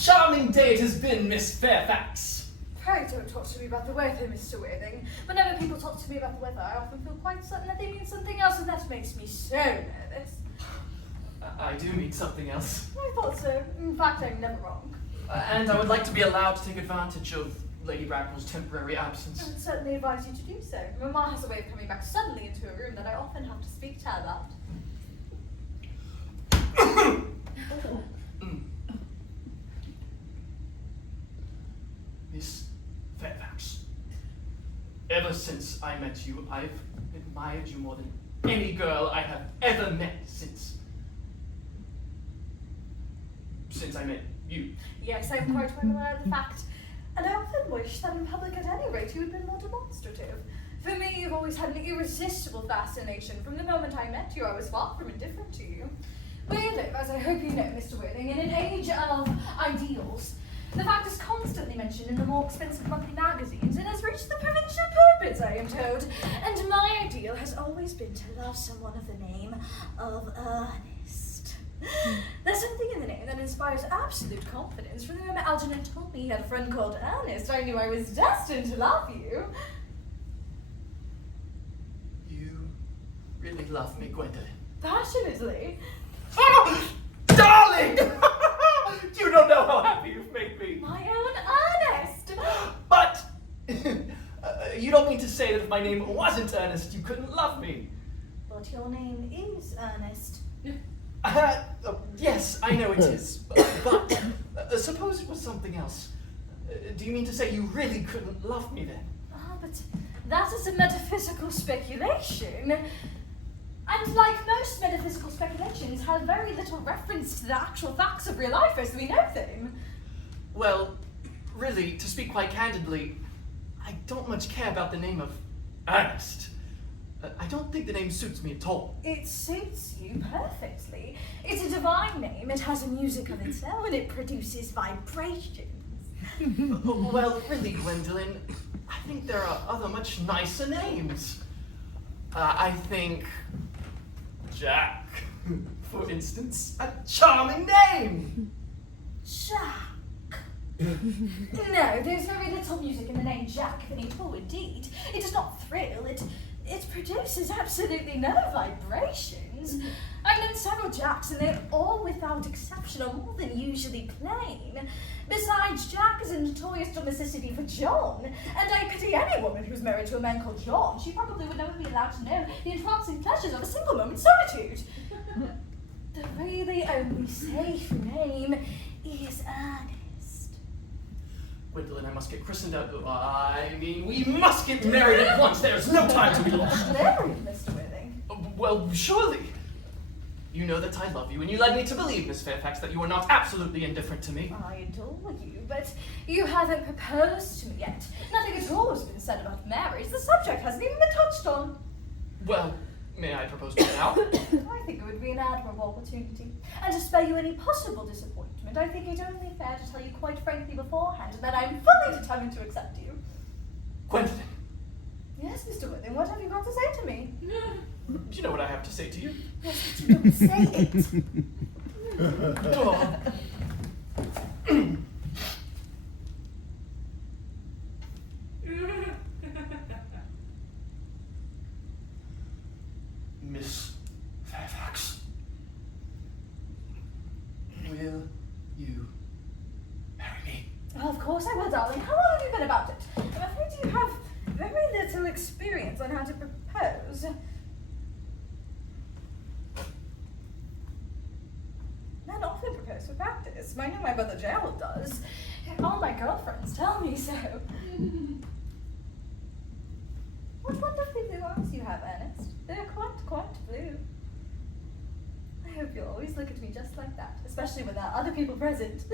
charming day it has been, Miss Fairfax. Pray don't talk to me about the weather, Mr. Worthing. Whenever people talk to me about the weather, I often feel quite certain that they mean something else, and that makes me so nervous. I do mean something else. I thought so. In fact, I'm never wrong. And I would like to be allowed to take advantage of Lady Bracknell's temporary absence. I would certainly advise you to do so. Mamma has a way of coming back suddenly into a room that I often have to speak to her about. Miss Fairfax, ever since I met you, I've admired you more than any girl I have ever met since I met you. Yes, I'm quite well aware of the fact. And I often wish that in public at any rate you had been more demonstrative. For me, you've always had an irresistible fascination. From the moment I met you, I was far from indifferent to you. We live, as I hope you know, Mr. Worthing, in an age of ideals. The fact is constantly mentioned in the more expensive monthly magazines and has reached the provincial pulpits, I am told. And my ideal has always been to love someone of the name of Earnest. There's something in the name that inspires absolute confidence. From the moment Algernon told me he had a friend called Earnest, I knew I was destined to love you. You really love me, Gwendolyn. Passionately. Oh, darling! You don't know how happy you've made me. My own Earnest! But you don't mean to say that if my name wasn't Earnest, you couldn't love me. But your name is Earnest. Yes, I know it is. But suppose it was something else. Do you mean to say you really couldn't love me then? But that is a metaphysical speculation. And like most metaphysical speculations, has very little reference to the actual facts of real life as we know them. Well, really, to speak quite candidly, I don't much care about the name of Earnest. I don't think the name suits me at all. It suits you perfectly. It's a divine name, it has a music of its own, it produces vibrations. Well, really, Gwendolyn, I think there are other much nicer names. I think Jack, for instance, a charming name. Jack. No, there's very little music in the name Jack, if any at all, indeed. It does not thrill, it produces absolutely no vibrations. I've known several Jacks, and they all, without exception, are more than usually plain. Besides, Jack is a notorious domesticity for John, and I pity any woman who's married to a man called John. She probably would never be allowed to know the entrancing pleasures of a single moment's solitude. The really only safe name is Earnest. Gwendolyn, I must get christened out. We must get married at once. There's no time to be lost. Married, Mr. Worthing? Well, surely. You know that I love you, and you led me to believe, Miss Fairfax, that you are not absolutely indifferent to me. I adore you, but you haven't proposed to me yet. Nothing at all has been said about marriage. The subject hasn't even been touched on. Well, may I propose to you now? I think it would be an admirable opportunity. And to spare you any possible disappointment, I think it only fair to tell you quite frankly beforehand that I'm fully determined to accept you. Gwendolyn. Yes, Mr. Worthing, what have you got to say to me? Do you know what I have to say to you? Yes, but you don't say it. Oh. Miss Fairfax, will you marry me? Well, of course I will, darling. How long have you been about it? I'm afraid you have very little experience on how to propose. Men often propose for practice. I know my brother Gerald does. All my girlfriends tell me so. What wonderfully blue eyes you have, Ernest. They're quite blue. I hope you'll always look at me just like that, especially when there are other people present.